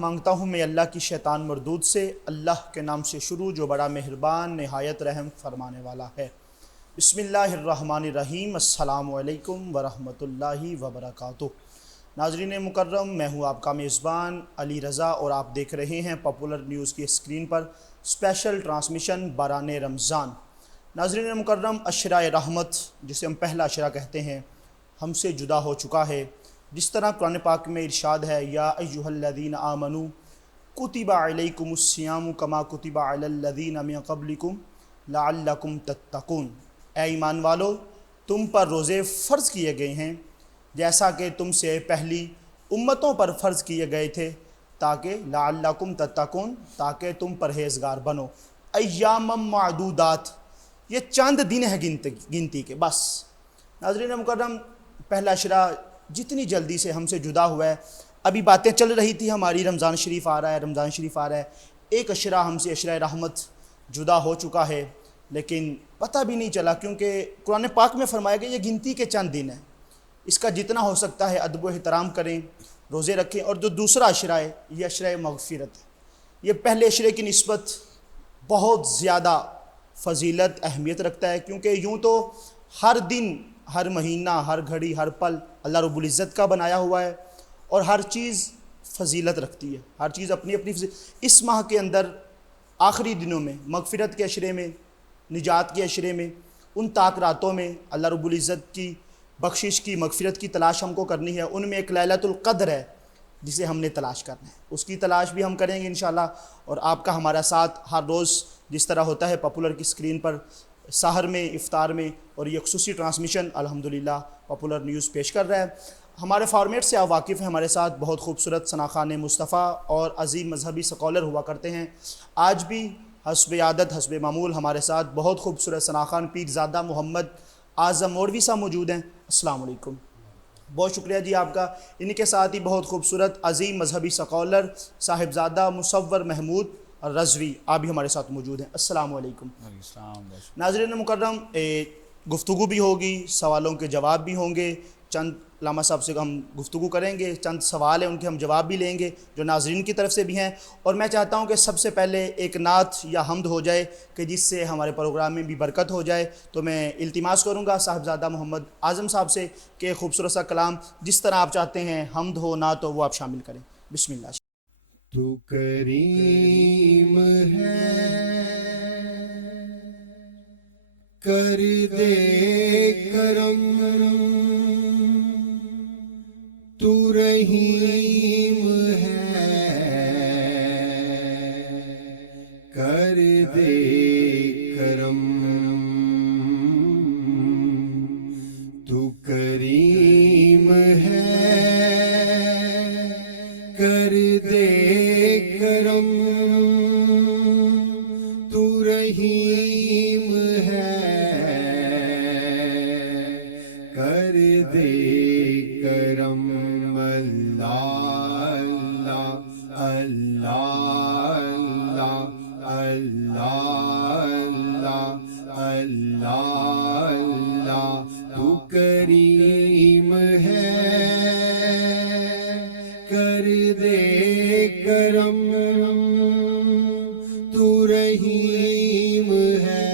مانگتا ہوں میں اللہ کی شیطان مردود سے، اللہ کے نام سے شروع جو بڑا مہربان نہایت رحم فرمانے والا ہے۔ بسم اللہ الرحمن الرحیم۔ السلام علیکم ورحمۃ اللہ وبرکاتہ۔ ناظرین مکرم، میں ہوں آپ کا میزبان علی رضا اور آپ دیکھ رہے ہیں پاپولر نیوز کی اسکرین پر اسپیشل ٹرانسمیشن باران رمضان۔ ناظرین مکرم، عشرہ رحمت جسے ہم پہلا عشرہ کہتے ہیں ہم سے جدا ہو چکا ہے۔ جس طرح قرآن پاک میں ارشاد ہے، یا ایھا الذین آمنوا کتب علیکم الصیام کما کتب علی الذین من قبلکم لعلکم تتقون۔ اے ایمان والو، تم پر روزے فرض کیے گئے ہیں جیسا کہ تم سے پہلی امتوں پر فرض کیے گئے تھے، تاکہ لعلکم تتقون، تاکہ تم پرہیزگار بنو۔ ایام معدودات، یہ چند دن ہے گنتی کے بس۔ ناظرین مکرم، پہلا عشرہ جتنی جلدی سے ہم سے جدا ہوا ہے، ابھی باتیں چل رہی تھی ہماری رمضان شریف آ رہا ہے، رمضان شریف آ رہا ہے، ایک عشرہ ہم سے عشرہ رحمت جدا ہو چکا ہے، لیکن پتہ بھی نہیں چلا، کیونکہ قرآن پاک میں فرمایا گیا یہ گنتی کے چند دن ہیں۔ اس کا جتنا ہو سکتا ہے ادب و احترام کریں، روزے رکھیں۔ اور جو دوسرا عشرہ ہے یہ عشرہ مغفرت ہے۔ یہ پہلے عشرے کی نسبت بہت زیادہ فضیلت اہمیت رکھتا ہے، کیونکہ یوں تو ہر دن، ہر مہینہ، ہر گھڑی، ہر پل اللہ رب العزت کا بنایا ہوا ہے، اور ہر چیز فضیلت رکھتی ہے، ہر چیز اپنی اپنی اس ماہ کے اندر آخری دنوں میں، مغفرت کے عشرے میں، نجات کے عشرے میں، ان طاق راتوں میں اللہ رب العزت کی بخشش کی، مغفرت کی تلاش ہم کو کرنی ہے۔ ان میں ایک لیلۃ القدر ہے جسے ہم نے تلاش کرنا ہے، اس کی تلاش بھی ہم کریں گے انشاءاللہ۔ اور آپ کا ہمارا ساتھ ہر روز جس طرح ہوتا ہے پاپولر کی اسکرین پر، سحر میں، افطار میں، اور یہ خصوصی ٹرانسمیشن الحمدللہ پاپولر نیوز پیش کر رہا ہے۔ ہمارے فارمیٹ سے آپ واقف ہیں، ہمارے ساتھ بہت خوبصورت ثناخان مصطفیٰ اور عظیم مذہبی اسکالر ہوا کرتے ہیں۔ آج بھی حسب عادت، حسب معمول ہمارے ساتھ بہت خوبصورت ثناخان پیرزادہ محمد اعظم مولوی صاحب موجود ہیں۔ السلام علیکم، بہت شکریہ جی آپ کا۔ ان کے ساتھ ہی بہت خوبصورت عظیم مذہبی اسکالر صاحبزادہ مصور محمود رضوی آپ بھی ہمارے ساتھ موجود ہیں۔ السلام علیکم۔ ناظرین مکرم، گفتگو بھی ہوگی، سوالوں کے جواب بھی ہوں گے، چند علامہ صاحب سے ہم گفتگو کریں گے، چند سوال ہیں ان کے ہم جواب بھی لیں گے جو ناظرین کی طرف سے بھی ہیں۔ اور میں چاہتا ہوں کہ سب سے پہلے ایک نعت یا حمد ہو جائے کہ جس سے ہمارے پروگرام میں بھی برکت ہو جائے۔ تو میں التماس کروں گا صاحبزادہ محمد اعظم صاحب سے کہ خوبصورت سا کلام جس طرح آپ چاہتے ہیں، حمد ہو نعت ہو، وہ آپ شامل کریں۔ بسم اللہ۔ تو کریم ہے، کر دے کرم، تو رحیم ہے، کر دے کرم، تو کریم ہے، کر دے کرم، تو رحیم ہے، کر دے کرم۔ اللہ اللہ اللہ اللہ اللہ اللہ، تو کریم ہے، کر دے کرم، تو رحیم ہے،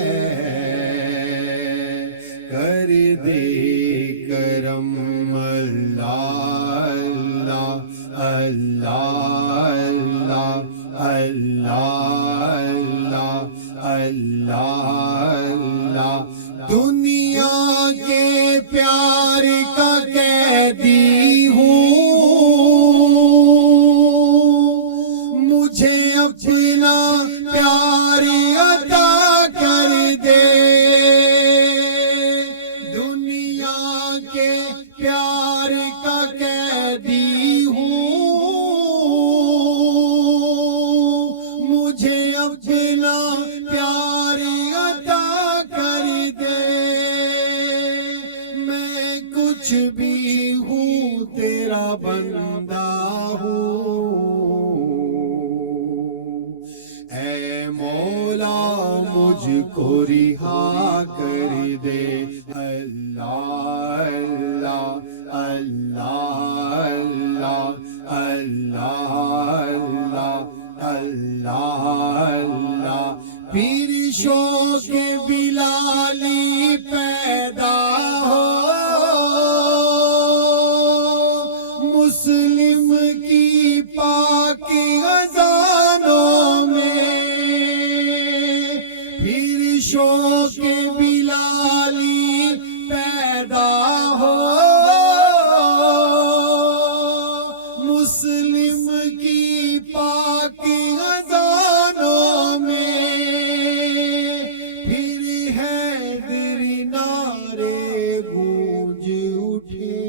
کر دے کرم۔ اللہ اللہ اللہ اللہ اللہ اللہ اللہ، دنیا کے پیار کا قیدی ہوں، مجھے اپنا پیار عطا کر دے، دنیا کے پیار کا قیدی ہوں، مجھے اپنا پیار عطا کر دے، میں کچھ بھی ہوں تیرا بندہ ہوں، اے مولا مجھ کو رہا کر دے۔ اللہ اللہ اللہ اللہ اللہ اللہ اللہ پیر شوق بلالی پیدا ہو مسلم کی پاک اذانوں میں پیر شوق بلالی پیدا ہو مسلم کی پاک اذانوں میں پھر حیدر نعرے گونج اٹھے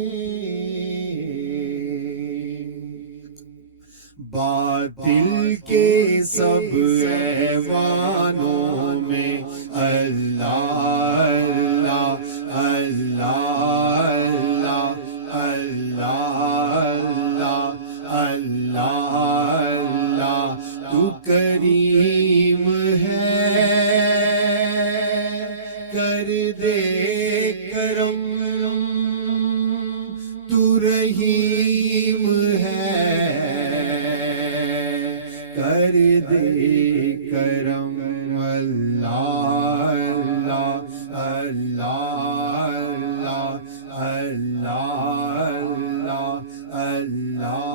باطل کے سب ایوانوں میں اللہ اللہ اللہ اللہ اللہ اللہ اللہ تو کریم ہے کر دے کرم تو رحیم ہے کر دے کرم اللہ اللہ اللہ اللہ اللہ اللہ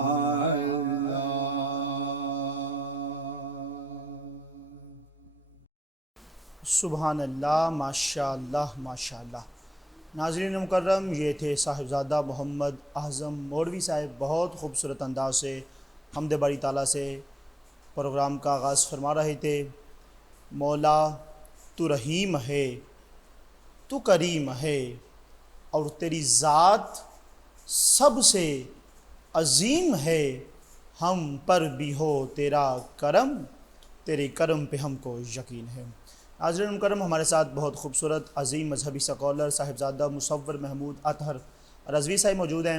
سبحان اللہ، ماشاء اللہ ماشاء اللہ۔ ناظرین مکرم، یہ تھے صاحبزادہ محمد اعظم مولوی صاحب، بہت خوبصورت انداز سے حمد باری تعالیٰ سے پروگرام کا آغاز فرما رہے تھے۔ مولا تو رحیم ہے، تو کریم ہے، اور تیری ذات سب سے عظیم ہے، ہم پر بھی ہو تیرا کرم، تیرے کرم پہ ہم کو یقین ہے۔ ناظرین مکرم، ہمارے ساتھ بہت خوبصورت عظیم مذہبی سکالر صاحبزادہ مصور محمود اطہر رضوی صاحب موجود ہیں،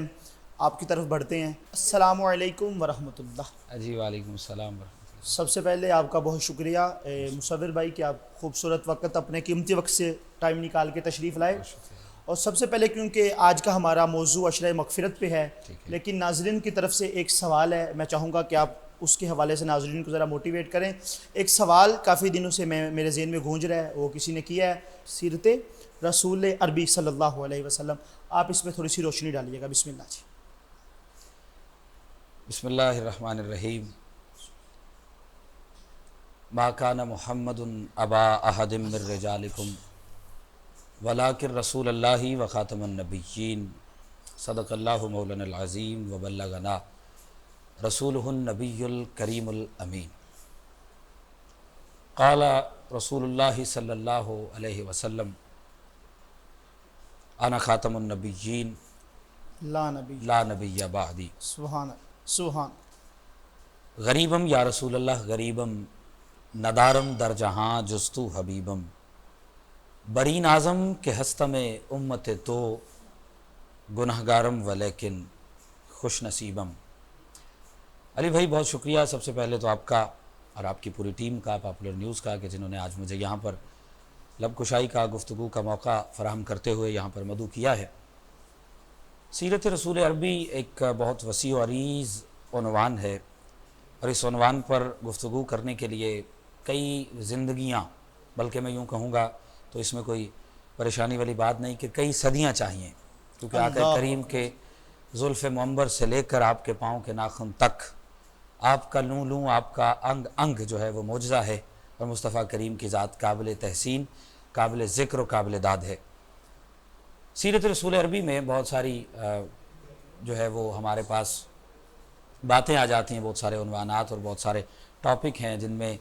آپ کی طرف بڑھتے ہیں۔ السلام علیکم ورحمۃ اللہ۔ جی وعلیکم السلام ورحمۃ اللہ۔ سب سے پہلے آپ کا بہت شکریہ مصور بھائی کہ آپ خوبصورت وقت اپنے قیمتی وقت سے ٹائم نکال کے تشریف لائے، اور سب سے پہلے کیونکہ آج کا ہمارا موضوع عشرہ مغفرت پہ ہے، لیکن ناظرین کی طرف سے ایک سوال ہے، میں چاہوں گا کہ آپ اس کے حوالے سے ناظرین کو ذرا موٹیویٹ کریں۔ ایک سوال کافی دنوں سے میرے ذہن میں گونج رہا ہے، وہ کسی نے کیا ہے، سیرت رسول عربی صلی اللہ علیہ وسلم، آپ اس میں تھوڑی سی روشنی ڈالیے گا۔ بسم اللہ جی۔ بسم اللہ الرحمن الرحیم۔ ما کان محمد ابا احد من رجالکم ولکن رسول اللہ و خاتم النبیین، صدق اللہ مولانا العظیم و بلغنا رسولہ النبی الکریم الامین۔ قال رسول اللہ صلی اللہ علیہ وسلم انا خاتم النبیین لا نبی بعدی۔ سبحان۔ غریبم یا رسول اللہ غریبم، ندارم در جہاں جستو حبیبم، برین اعظم کے ہستم امت تو، گنہگارم ولیکن خوش نصیبم۔ علی بھائی بہت شکریہ سب سے پہلے تو آپ کا اور آپ کی پوری ٹیم کا، پاپولر نیوز کا، کہ جنہوں نے آج مجھے یہاں پر لب کشائی کا، گفتگو کا موقع فراہم کرتے ہوئے یہاں پر مدعو کیا ہے۔ سیرت رسول عربی ایک بہت وسیع و عریض عنوان ہے، اور اس عنوان پر گفتگو کرنے کے لیے کئی زندگیاں، بلکہ میں یوں کہوں گا تو اس میں کوئی پریشانی والی بات نہیں کہ کئی صدیاں چاہیے، کیونکہ آقا کریم کے زلف منبر سے لے کر آپ کے پاؤں کے ناخن تک آپ کا لوں لوں، آپ کا انگ انگ جو ہے وہ معجزہ ہے، اور مصطفیٰ کریم کی ذات قابل تحسین، قابل ذکر و قابل داد ہے۔ سیرت رسول عربی میں بہت ساری جو ہے وہ ہمارے پاس باتیں آ جاتی ہیں، بہت سارے عنوانات اور بہت سارے ٹاپک ہیں جن میں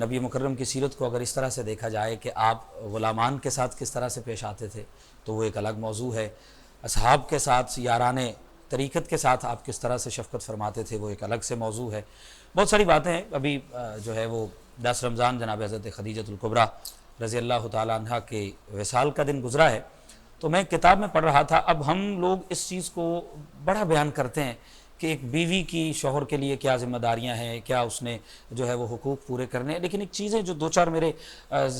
نبی مکرم کی سیرت کو اگر اس طرح سے دیکھا جائے کہ آپ غلامان کے ساتھ کس طرح سے پیش آتے تھے تو وہ ایک الگ موضوع ہے، اصحاب کے ساتھ یاران طریقت کے ساتھ آپ کس طرح سے شفقت فرماتے تھے وہ ایک الگ سے موضوع ہے۔ بہت ساری باتیں ہیں۔ ابھی جو ہے وہ 10 رمضان جناب حضرت خدیجۃ الکبریٰ رضی اللہ تعالیٰ عنہ کے وصال کا دن گزرا ہے، تو میں کتاب میں پڑھ رہا تھا، اب ہم لوگ اس چیز کو بڑا بیان کرتے ہیں کہ ایک بیوی کی شوہر کے لیے کیا ذمہ داریاں ہیں، کیا اس نے جو ہے وہ حقوق پورے کرنے ہیں، لیکن ایک چیزیں جو 2-4 میرے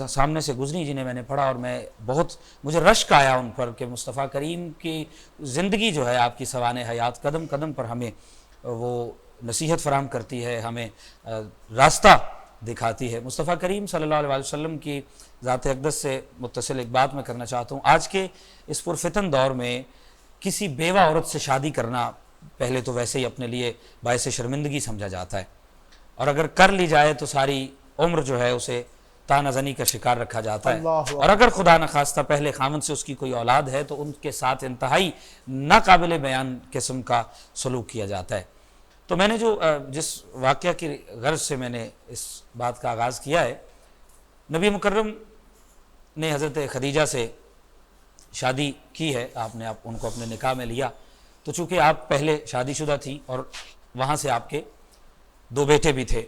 سامنے سے گزری جنہیں میں نے پڑھا اور میں بہت مجھے رشک آیا ان پر کہ مصطفیٰ کریم کی زندگی جو ہے آپ کی سوانح حیات قدم قدم پر ہمیں وہ نصیحت فراہم کرتی ہے، ہمیں راستہ دکھاتی ہے۔ مصطفیٰ کریم صلی اللہ علیہ وسلم کی ذات اقدس سے متصل ایک بات میں کرنا چاہتا ہوں۔ آج کے اس پرفتن دور میں کسی بیوہ عورت سے شادی کرنا پہلے تو ویسے ہی اپنے لیے باعث شرمندگی سمجھا جاتا ہے، اور اگر کر لی جائے تو ساری عمر جو ہے اسے طعنہ زنی کا شکار رکھا جاتا ہے، اور اگر خدا نخواستہ پہلے خاوند سے اس کی کوئی اولاد ہے تو ان کے ساتھ انتہائی ناقابل بیان قسم کا سلوک کیا جاتا ہے۔ تو میں نے جس واقعہ کی غرض سے میں نے اس بات کا آغاز کیا ہے، نبی مکرم نے حضرت خدیجہ سے شادی کی ہے، آپ نے ان کو اپنے نکاح میں لیا، تو چونکہ آپ پہلے شادی شدہ تھی اور وہاں سے آپ کے 2 بیٹے بھی تھے۔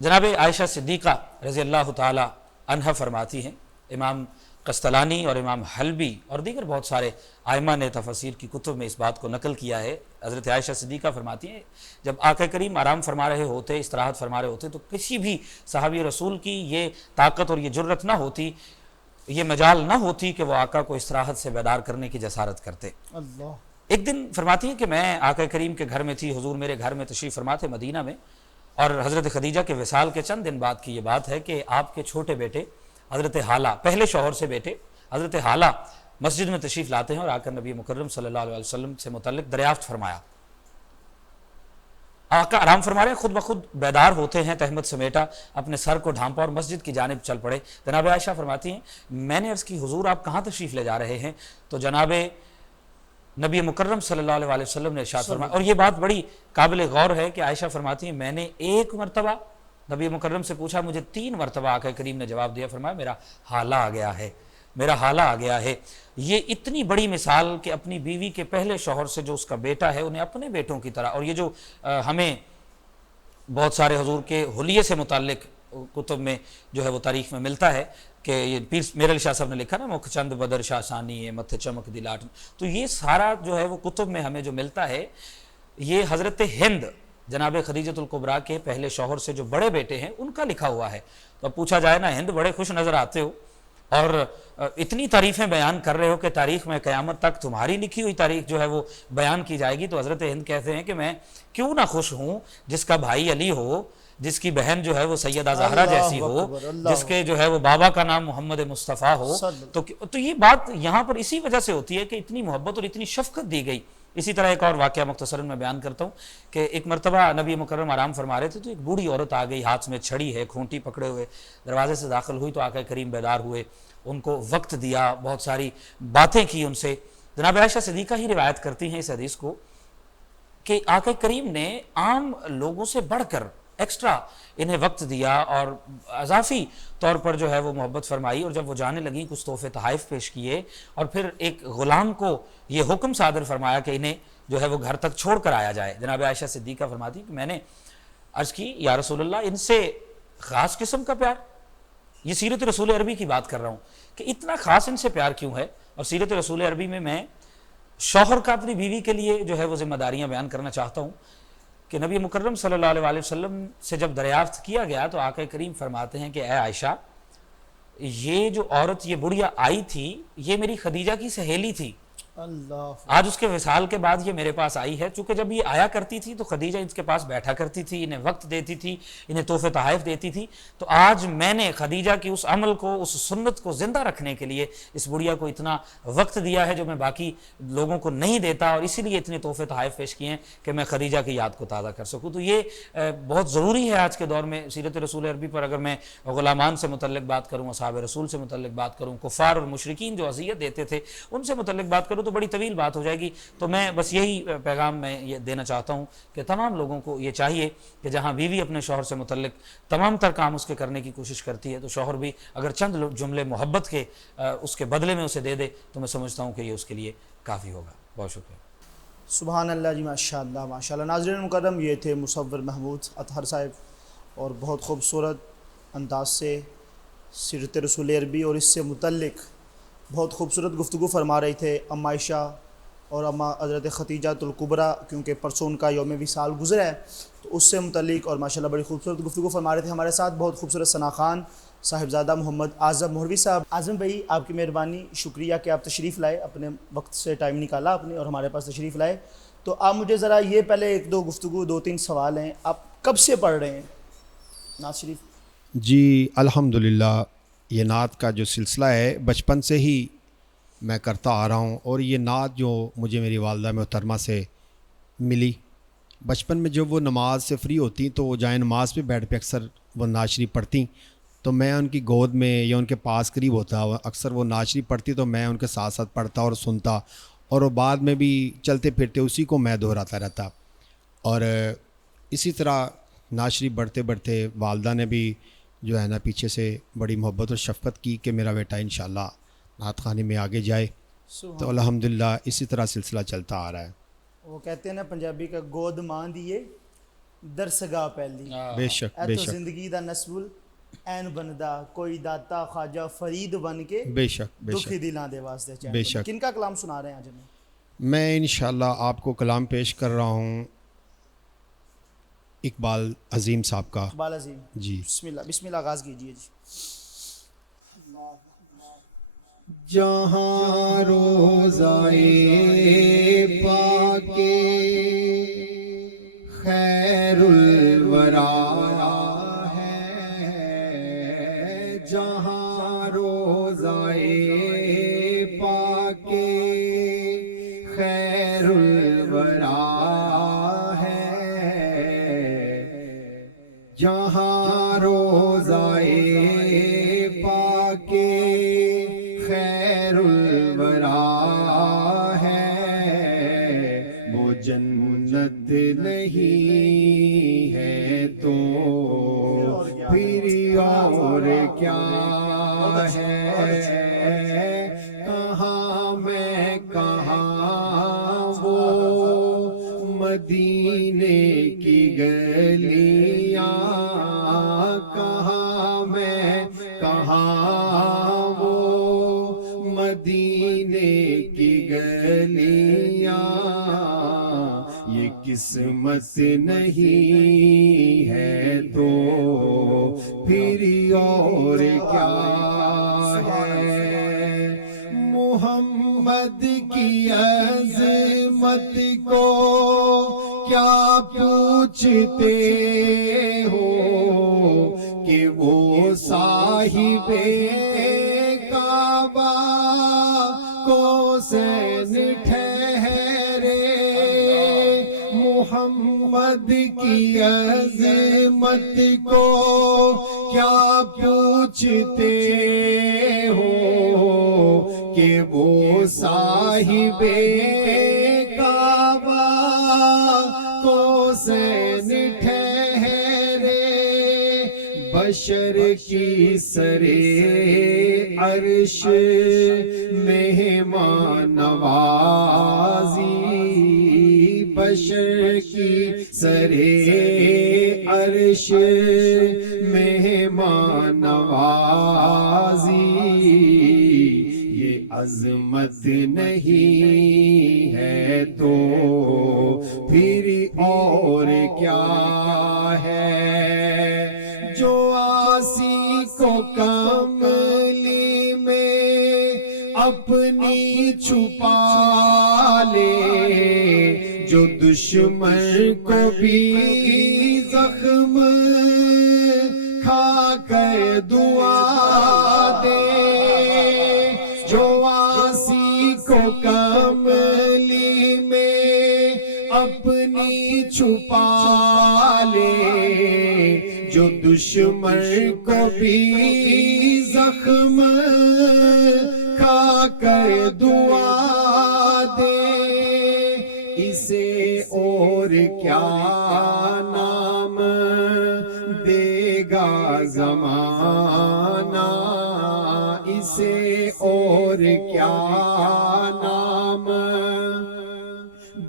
جناب عائشہ صدیقہ رضی اللہ تعالی عنہا فرماتی ہیں، امام قسطلانی اور امام حلبی اور دیگر بہت سارے ائمہ نے تفاسیر کی کتب میں اس بات کو نقل کیا ہے۔ حضرت عائشہ صدیقہ فرماتی ہیں، جب آقا کریم آرام فرما رہے ہوتے، استراحت فرما رہے ہوتے، تو کسی بھی صحابی رسول کی یہ طاقت اور یہ جرت نہ ہوتی، یہ مجال نہ ہوتی کہ وہ آقا کو استراحت سے بیدار کرنے کی جسارت کرتے۔ اللہ۔ ایک دن فرماتی ہیں کہ میں آقا کریم کے گھر میں تھی، حضور میرے گھر میں تشریف فرما تھے مدینہ میں، اور حضرت خدیجہ کے وصال کے چند دن بعد کی یہ بات ہے کہ آپ کے چھوٹے بیٹے حضرت حالہ، پہلے شوہر سے بیٹے حضرت حالہ مسجد میں تشریف لاتے ہیں اور آ کر نبی مکرم صلی اللہ علیہ وسلم سے متعلق دریافت فرمایا۔ آقا آرام فرما رہے ہیں، خود بخود بیدار ہوتے ہیں، تہمت سمیٹا، اپنے سر کو ڈھانپا اور مسجد کی جانب چل پڑے۔ جناب عائشہ فرماتی ہیں، میں نے عرض کی حضور آپ کہاں تشریف لے جا رہے ہیں؟ تو جناب نبی مکرم صلی اللہ علیہ وسلم نے ارشاد فرمایا، اور یہ بات بڑی قابل غور ہے کہ عائشہ فرماتی ہیں میں نے ایک مرتبہ نبی مکرم سے پوچھا، مجھے 3 مرتبہ آقا کریم نے جواب دیا، فرمایا میرا حالہ آ گیا ہے، میرا حالہ آ گیا ہے۔ یہ اتنی بڑی مثال کہ اپنی بیوی کے پہلے شوہر سے جو اس کا بیٹا ہے انہیں اپنے بیٹوں کی طرح، اور یہ جو ہمیں بہت سارے حضور کے حلیے سے متعلق کتب میں جو ہے وہ تاریخ میں ملتا ہے کہ یہ پیر میرے علی شاہ صاحب نے لکھا نا، مکھ چند بدر شاہ ثانی ہے متھے چمک دلاٹ، تو یہ سارا جو ہے وہ کتب میں ہمیں جو ملتا ہے، یہ حضرت ہند جناب خدیجۃ الکبریٰ کے پہلے شوہر سے جو بڑے بیٹے ہیں ان کا لکھا ہوا ہے۔ تو اب پوچھا جائے نا، ہند بڑے خوش نظر آتے ہو اور اتنی تعریفیں بیان کر رہے ہو کہ تاریخ میں قیامت تک تمہاری لکھی ہوئی تاریخ جو ہے وہ بیان کی جائے گی، تو حضرت ہند کہتے ہیں کہ میں کیوں نہ خوش ہوں جس کا بھائی علی ہو، جس کی بہن جو ہے وہ سیدہ زہرا جیسی ہو، جس کے جو ہے وہ بابا کا نام محمد مصطفیٰ ہو۔ تو یہ بات یہاں پر اسی وجہ سے ہوتی ہے کہ اتنی محبت اور اتنی شفقت دی گئی۔ اسی طرح ایک اور واقعہ مختصراً میں بیان کرتا ہوں کہ ایک مرتبہ نبی مکرم آرام فرما رہے تھے تو ایک بوڑھی عورت آ گئی، ہاتھ میں چھڑی ہے، کھونٹی پکڑے ہوئے، دروازے سے داخل ہوئی تو آقا کریم بیدار ہوئے، ان کو وقت دیا، بہت ساری باتیں کی ان سے۔ جناب عائشہ صدیقہ ہی روایت کرتی ہیں اس حدیث کو کہ آقا کریم نے عام لوگوں سے بڑھ کر ایکسٹرا انہیں وقت دیا اور اضافی طور پر جو ہے وہ محبت فرمائی، اور جب وہ جانے لگیں کچھ تحفے تحائف پیش کیے، اور پھر ایک غلام کو یہ حکم صادر فرمایا کہ انہیں جو ہے وہ گھر تک چھوڑ کر آیا جائے۔ جناب عائشہ صدیقہ فرماتی کہ میں نے عرض کی یا رسول اللہ، ان سے خاص قسم کا پیار؟ یہ سیرت رسول عربی کی بات کر رہا ہوں کہ اتنا خاص ان سے پیار کیوں ہے؟ اور سیرت رسول عربی میں شوہر کا اپنی بیوی کے لیے جو ہے وہ ذمہ داریاں بیان کرنا چاہتا ہوں کہ نبی مکرم صلی اللہ علیہ وسلم سے جب دریافت کیا گیا تو آقا کریم فرماتے ہیں کہ اے عائشہ، یہ جو عورت، یہ بڑھیا آئی تھی، یہ میری خدیجہ کی سہیلی تھی، اللہ، آج اس کے وصال کے بعد یہ میرے پاس آئی ہے۔ چونکہ جب یہ آیا کرتی تھی تو خدیجہ اس کے پاس بیٹھا کرتی تھی، انہیں وقت دیتی تھی، انہیں تحفے تحائف دیتی تھی، تو آج میں نے خدیجہ کی اس عمل کو، اس سنت کو زندہ رکھنے کے لیے اس بڑھیا کو اتنا وقت دیا ہے جو میں باقی لوگوں کو نہیں دیتا، اور اسی لیے اتنے تحفے تحائف پیش کیے ہیں کہ میں خدیجہ کی یاد کو تازہ کر سکوں۔ تو یہ بہت ضروری ہے آج کے دور میں سیرت رسول عربی پر۔ اگر میں غلامان سے متعلق بات کروں، اصحاب رسول سے متعلق بات کروں، کفار اور مشرکین جو اذیت دیتے تھے ان سے متعلق بات کروں تو بڑی طویل بات ہو جائے گی۔ تو میں بس یہی پیغام میں یہ دینا چاہتا ہوں کہ تمام لوگوں کو یہ چاہیے کہ جہاں بیوی اپنے شوہر سے متعلق تمام تر کام اس کے کرنے کی کوشش کرتی ہے تو شوہر بھی اگر چند جملے محبت کے اس کے بدلے میں اسے دے دے تو میں سمجھتا ہوں کہ یہ اس کے لیے کافی ہوگا۔ بہت شکریہ۔ سبحان اللہ جی، ماشاء اللہ ماشاء اللہ۔ ناظرین مکرم، یہ تھے مصور محمود اطہر صاحب، اور بہت خوبصورت انداز سے سیرت رسول عربی اور اس سے متعلق بہت خوبصورت گفتگو فرما رہے تھے اما عائشہ اور اما حضرت خدیجہ الکبریٰ، کیونکہ پرسوں ان کا یوم وصال گزرا ہے تو اس سے متعلق اور ماشاءاللہ بڑی خوبصورت گفتگو فرما رہے تھے۔ ہمارے ساتھ بہت خوبصورت ثنا خان صاحبزادہ محمد اعظم مہروی صاحب۔ اعظم بھائی، آپ کی مہربانی، شکریہ کہ آپ تشریف لائے، اپنے وقت سے ٹائم نکالا آپ نے اور ہمارے پاس تشریف لائے۔ تو آپ مجھے ذرا یہ پہلے 1-2 گفتگو 2-3 سوال ہیں، آپ کب سے پڑھ رہے ہیں؟ نعت شریف. جی الحمدللہ یہ نعت کا جو سلسلہ ہے بچپن سے ہی میں کرتا آ رہا ہوں، اور یہ نعت جو مجھے میری والدہ محترمہ سے ملی بچپن میں، جب وہ نماز سے فری ہوتی تو وہ جائے نماز پہ بیٹھ پہ اکثر وہ نعت شریف پڑھتی، تو میں ان کی گود میں یا ان کے پاس قریب ہوتا، اکثر وہ نعت شریف پڑھتی تو میں ان کے ساتھ ساتھ پڑھتا اور سنتا، اور وہ بعد میں بھی چلتے پھرتے اسی کو میں دہراتا رہتا. اور اسی طرح نعت شریف بڑھتے بڑھتے والدہ نے بھی جو ہے نا پیچھے سے بڑی محبت اور شفقت کی کہ میرا بیٹا انشاءاللہ نعت خوانی میں آگے جائے. تو الحمدللہ اسی طرح سلسلہ چلتا آ رہا ہے. وہ کہتے ہیں نا پنجابی کا گود ماں دیے درسگاہ پہلی، بے شک بے ایتھو شک زندگی دا نسبل این بندا کوئی داتا خواجہ فرید بن کے بے شک بے دکھی شک دلاں دے واسطے چین. بے شک. کن کا کلام سنا رہے ہیں آج ہمیں؟ میں انشاءاللہ آپ کو کلام پیش کر رہا ہوں اقبال عظیم صاحب کا. اقبال عظیم. جی بسم اللہ آغاز کیجیے جی. جہاں روزائے پاک خیر الورا ہے، جہاں روزائے پاک خیر الورا ہے، جہاں روزائے پاک خیر الورا ہے، وہ جنت نہیں ہے تو پھر اور کیا ہے، کہاں میں کہاں وہ مدینے کی گلیاں، کہاں میں کہاں وہ مدینے کی گلیاں، یہ قسمت نہیں ہے تو پھر اور کیا ہے، محمد کی عظمت کو کیا پوچھتے ہو کہ وہ صاحب کعبہ کو سین ٹھہرے، محمد کی عظمت کو کیا پوچھتے ہو کہ وہ صاحب کعبہ کو سین ٹھہرے، بشر کی سرے عرش مہمان نوازی، بشر کی سرے عرش مہمان نوازی، یہ عظمت نہیں ہے تو پھر اور کیا ہے، جو آسی کو کملی میں اپنی چھپا لے، جو دشمن کو بھی زخم کھا کر دعا دے، جو آسی کو کملی میں اپنی چھپا لے، جو دشمن کو بھی زخم کھا کر دعا دے، اسے اور کیا نام دے گا زمانہ، اسے اور کیا نام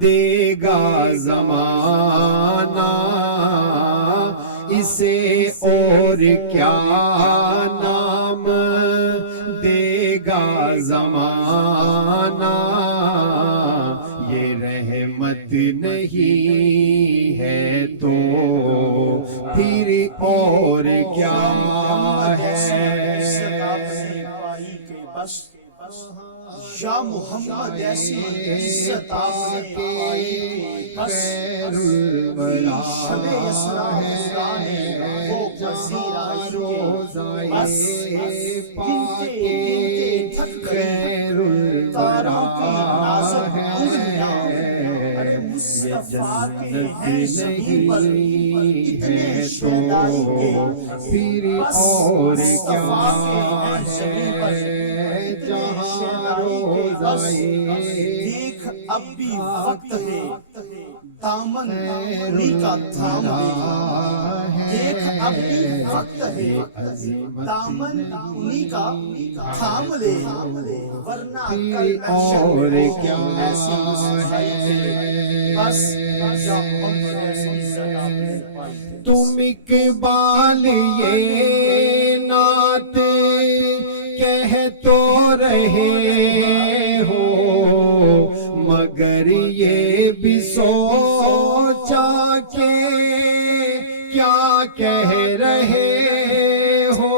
دے گا زمانہ، اسے اور کیا نام دے گا زمانہ، یہ رحمت نہیں ہے تو پھر اور کیا ہے، یا محمد ایسی عزت آپ نے پائی بس شب اسرا حضران وہ پذیر آئی بس گنتے تھک گئی تاروں کی نازک انگلیاں ارے مصطفیٰ کے ہیں زمین پر اتنے شیدائی کے بس مصطفیٰ کے ہیں زمین پر دیکھ اب بھی وقت ہے دامن انہی کا تھام لے دیکھ اب بھی وقت ہے دامن انہی کا تھام لے ورنہ کل محشر کیا ایسی مسئلہ بس تم اقبال یہ نعت کہہ تو رہے ہو مگر یہ بھی سوچا کہ کیا کہہ رہے ہو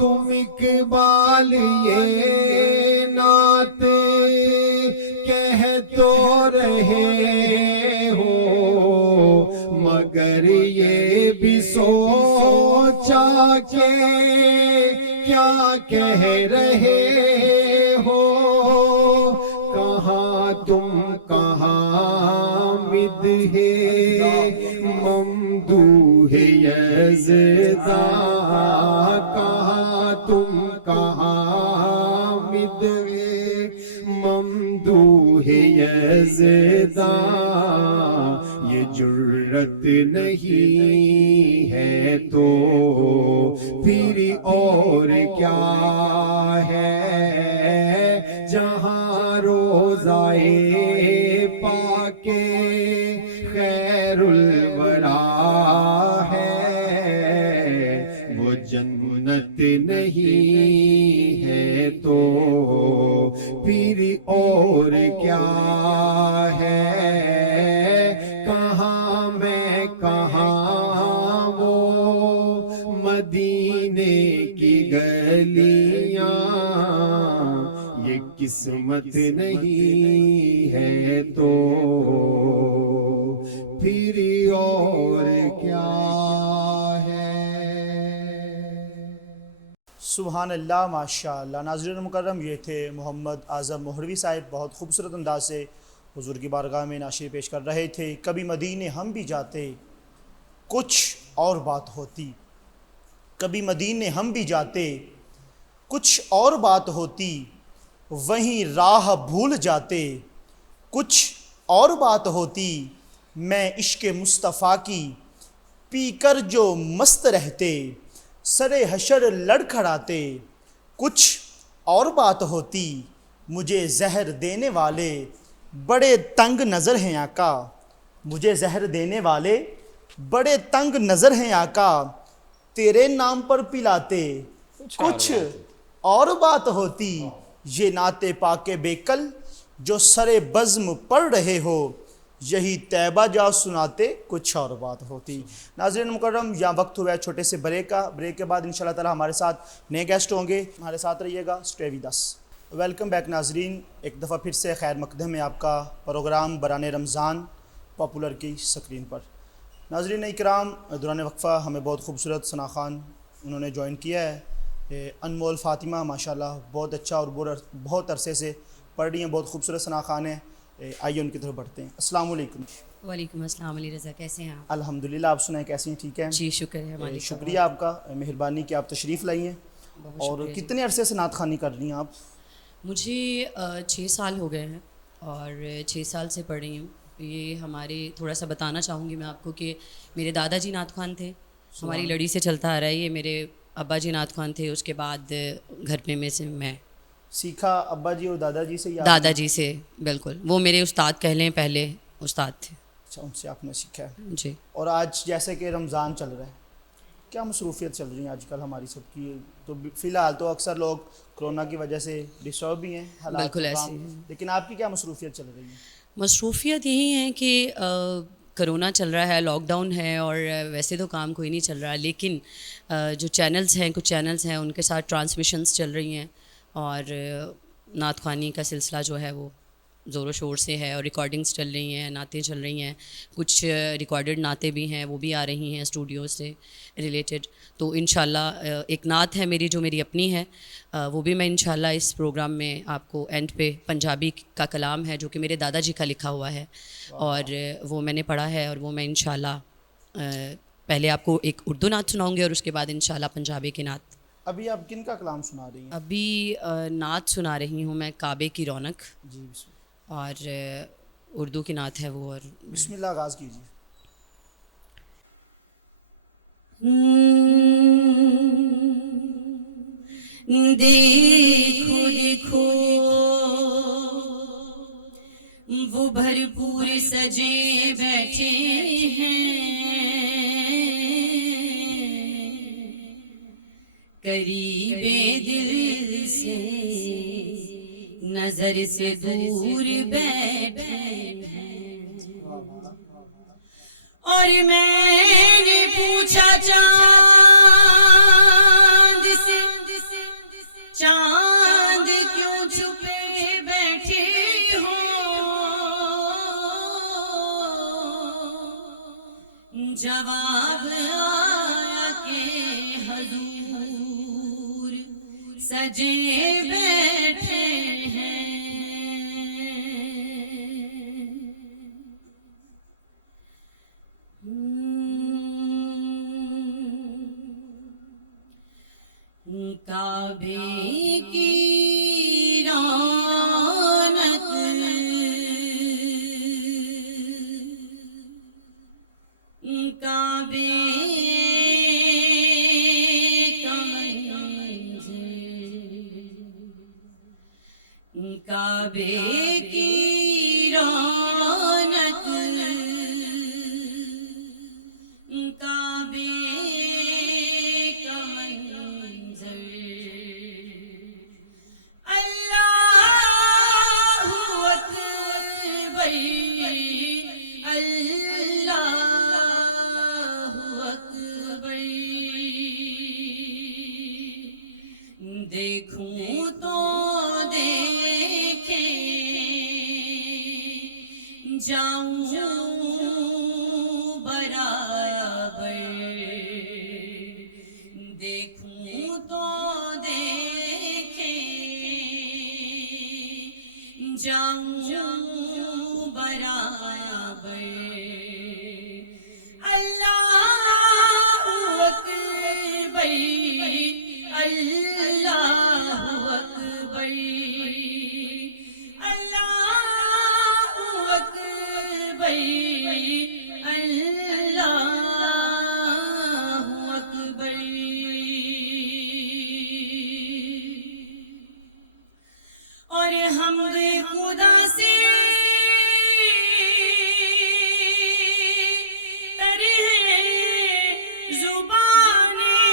تم اقبال یہ نعت کہہ تو رہے ہو مگر یہ بھی سوچا کہ کیا کہہ رہے ہو کہاں تم کہاں مد ہے ممدوح یزداں کہاں تم کہاں مد ہے ممدوح یزداں یہ جرت نہیں ہے تو پھر اور کیا ہے جہاں روزائے پاک خیر الورا ہے وہ جنت نہیں ہے تو پھر اور کیا ہے کہاں میں کہاں وہ مدینے کی گلیاں یہ قسمت نہیں ہے تو پھر اور کیا ہے سبحان اللہ ماشاء اللہ. ناظرین مکرم یہ تھے محمد اعظم مہروی صاحب بہت خوبصورت انداز سے حضور کی بارگاہ میں نعشیں پیش کر رہے تھے. کبھی مدینے ہم بھی جاتے کچھ اور بات ہوتی کبھی مدینے ہم بھی جاتے کچھ اور بات ہوتی وہیں راہ بھول جاتے کچھ اور بات ہوتی میں عشق مصطفیٰ کی پی کر جو مست رہتے سر حشر لڑکھڑاتے کچھ اور بات ہوتی مجھے زہر دینے والے بڑے تنگ نظر ہیں آقا مجھے زہر دینے والے بڑے تنگ نظر ہیں آقا تیرے نام پر پلاتے کچھ اور بات ہوتی یہ نعت پاک بیکل جو سر بزم پڑھ رہے ہو یہی طیبہ جا سناتے کچھ اور بات ہوتی. ناظرین مکرم یہاں وقت ہوا ہے چھوٹے سے بریک کا. بریک کے بعد انشاءاللہ تعالی ہمارے ساتھ نئے گیسٹ ہوں گے. ہمارے ساتھ رہیے گا. Stay with us. Welcome back ناظرین. ایک دفعہ پھر سے خیر مقدم ہے آپ کا پروگرام بران رمضان پاپولر کی سکرین پر. ناظرین اکرام دوران وقفہ ہمیں بہت خوبصورت ثنا خان انہوں نے جوائن کیا ہے. انمول فاطمہ ماشاءاللہ بہت اچھا اور بہت عرصے سے پڑھ رہی ہیں. بہت خوبصورت ثنا خان ہیں. آئیے ان کی طرف بڑھتے ہیں. السلام علیکم. وعلیکم السلام. علی رضا کیسے ہیں آپ؟ الحمدللہ. آپ سنائیں کیسی ہیں؟ ٹھیک ہیں جی شکر ہے مالک. شکریہ آپ کا. مہربانی کہ آپ تشریف لائی ہیں. اور کتنے عرصے سے نعت خوانی کر رہی ہیں آپ؟ مجھے 6 سال ہو گئے ہیں اور 6 سال سے پڑھ رہی ہوں. یہ ہمارے تھوڑا سا بتانا چاہوں گی میں آپ کو کہ میرے دادا جی نعت خوان تھے. ہماری لڑی سے چلتا آ رہا ہے. یہ میرے ابا جی نعت خوان تھے. اس کے بعد گھر پہ میں سے میں سیکھا ابا جی اور دادا جی سے؟ دادا جی سے بالکل. وہ میرے استاد کہہ لیں پہلے استاد تھے. اچھا ان سے آپ نے سیکھا ہے جی. اور آج جیسے کہ رمضان چل رہا ہے کیا مصروفیت چل رہی ہیں آج کل ہماری سب کی؟ تو فی الحال تو اکثر لوگ کرونا کی وجہ سے ڈسٹرب بھی ہیں حالات بالکل ایسے کام، لیکن آپ کی کیا مصروفیت چل رہی ہے؟ مصروفیت یہی ہے کہ کرونا چل رہا ہے، لاک ڈاؤن ہے اور ویسے تو کام کوئی نہیں چل رہا، لیکن جو چینلز ہیں کچھ چینلز ہیں ان کے ساتھ ٹرانسمیشنز چل رہی ہیں اور نعت خوانی کا سلسلہ جو ہے وہ زور و شور سے ہے، اور ریکارڈنگس چل رہی ہیں، نعتیں چل رہی ہیں، کچھ ریکارڈڈ نعتیں بھی ہیں وہ بھی آ رہی ہیں اسٹوڈیو سے ریلیٹڈ. تو انشاءاللہ ایک نعت ہے میری جو میری اپنی ہے، وہ بھی میں انشاءاللہ اس پروگرام میں آپ کو اینڈ پہ، پنجابی کا کلام ہے جو کہ میرے دادا جی کا لکھا ہوا ہے، اور وہ میں نے پڑھا ہے، اور وہ میں انشاءاللہ پہلے آپ کو ایک اردو نعت سناؤں گی اور اس کے بعد انشاءاللہ پنجابی کی نعت. ابھی آپ کن کا کلام سنا رہی ہیں؟ ابھی نعت سنا رہی ہوں میں کعبے کی رونق، جی بسم اور اردو کی نعت ہے وہ. اور بسم اللہ آغاز کیجیے. دیکھو دیکھو وہ بھرپور سجے بیٹھے ہیں، قریب دل سے نظر سے دور بیٹھے ہیں. اور میں نے پوچھا چاند سے، چاند کیوں چھپے بیٹھے ہو؟ جواب آیا کہ حضور سجے بیٹھے ہیں. کعبے کی رونق کعبے کا منظر، کعبے کی رونق کعبے کا منظر. اللہ اکبر اللہ اکبر. دیکھوں تو دیکھیں جاؤں برابر، دیکھوں تو دیکھیں جاؤں برابر. اللہ اکبر اللہ اکبر اللہ اکبر اللہ اکبر. اور حمد خدا سے تر ہے زبانیں،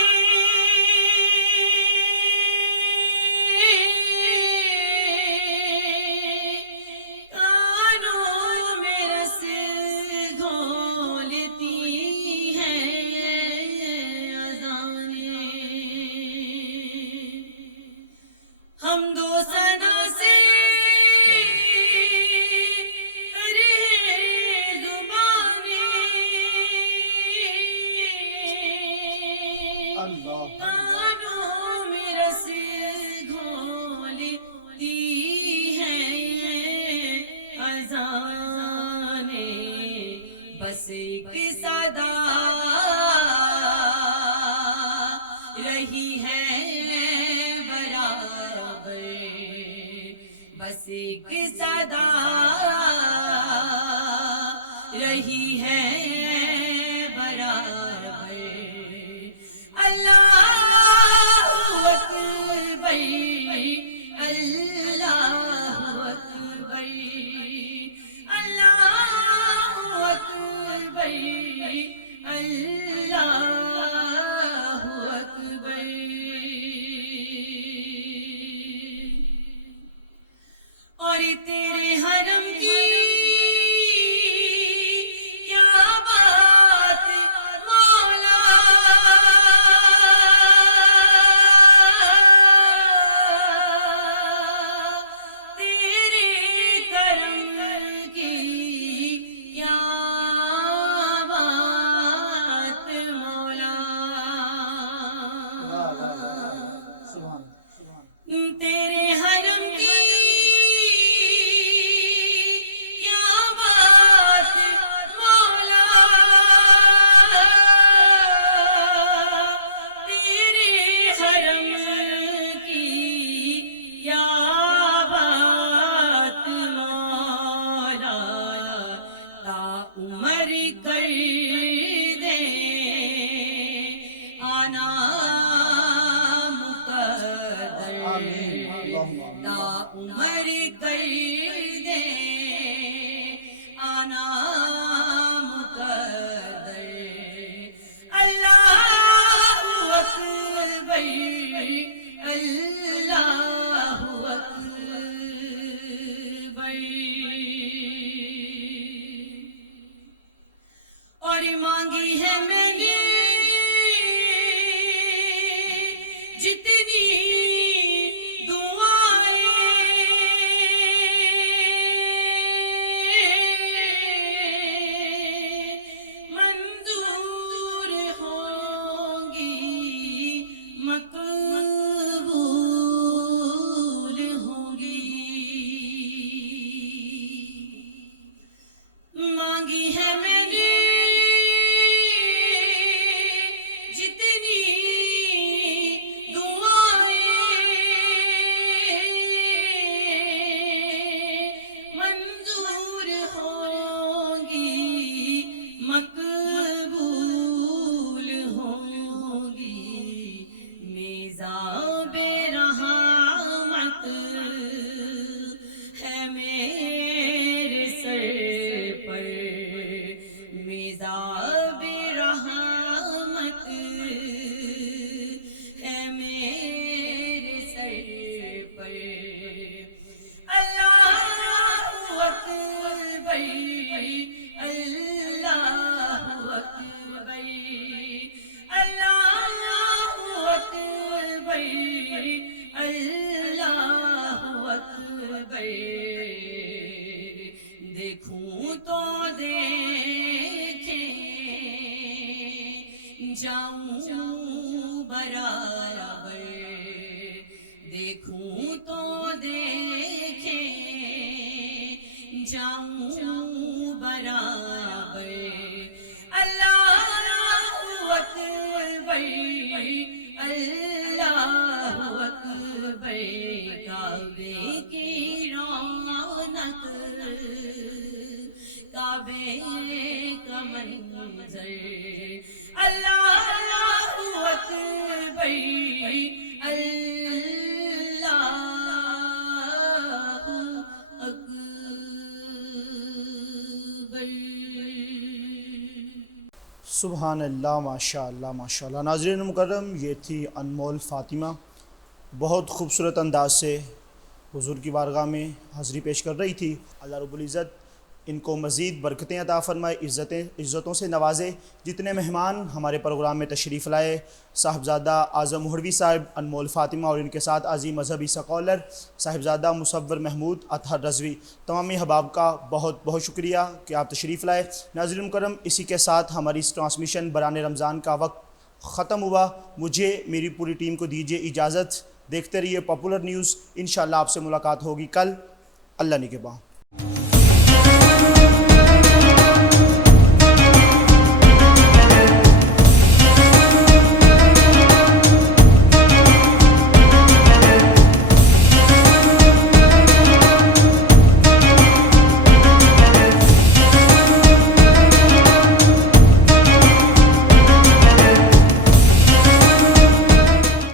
کانوں میں رس گھولتی ہیں اذانیں. حمد و ثنا سے تر ہے زبانیں، اللہ کانوں میں رس گھولتی ہیں اذانیں. بس ایک صدا رہی ہے برابر، بس ایک صدا رہی ہے برابر. اللہ اکبر اللہ اکبر اللہ اکبر اللہ اکبر. اور تیرے حرم کی کیا بات تا عمر کر دے آنا مقدر اللہ اکبر اللہ اکبر اور مانگی ہے میں نے جتنی دعائیں منظور ہوں گی مقبول ہوں گی مانگی ہے میں نے جتنی دعائیں منظور ہوں گی مقبول ہوں گی میزاب رحمت ہے میرے سر پر میزاب رحمت ہے میرے سر پر اللہ اکبر اللہ اکبر اللہ اکبر اللہ اکبر دیکھوں تو دیکھیں جاؤں برابر دیکھوں تو دیکھیں جاؤں برابر اللہ اکبر اللہ اکبر کعبے کی رونق کعبے کا منظر اللہ اکبر اللہ اکبر سبحان اللہ، ماشاء اللہ ماشاء اللہ۔ ناظرین مکرم، یہ تھی انمول فاطمہ، بہت خوبصورت انداز سے حضور کی بارگاہ میں حاضری پیش کر رہی تھی۔ اللہ رب العزت ان کو مزید برکتیں عطا فرمائے، عزتوں سے نوازے۔ جتنے مہمان ہمارے پروگرام میں تشریف لائے، صاحبزادہ اعظم مہروی صاحب، انمول فاطمہ اور ان کے ساتھ عظیم مذہبی سکالر صاحبزادہ مصور محمود اطہر رضوی، تمام احباب کا بہت بہت شکریہ کہ آپ تشریف لائے۔ ناظرین مکرم، اسی کے ساتھ ہماری اس ٹرانسمیشن بران رمضان کا وقت ختم ہوا۔ مجھے میری پوری ٹیم کو دیجیے اجازت۔ دیکھتے رہیے پاپولر نیوز، انشاءاللہ آپ سے ملاقات ہوگی کل۔ اللہ نگہباں۔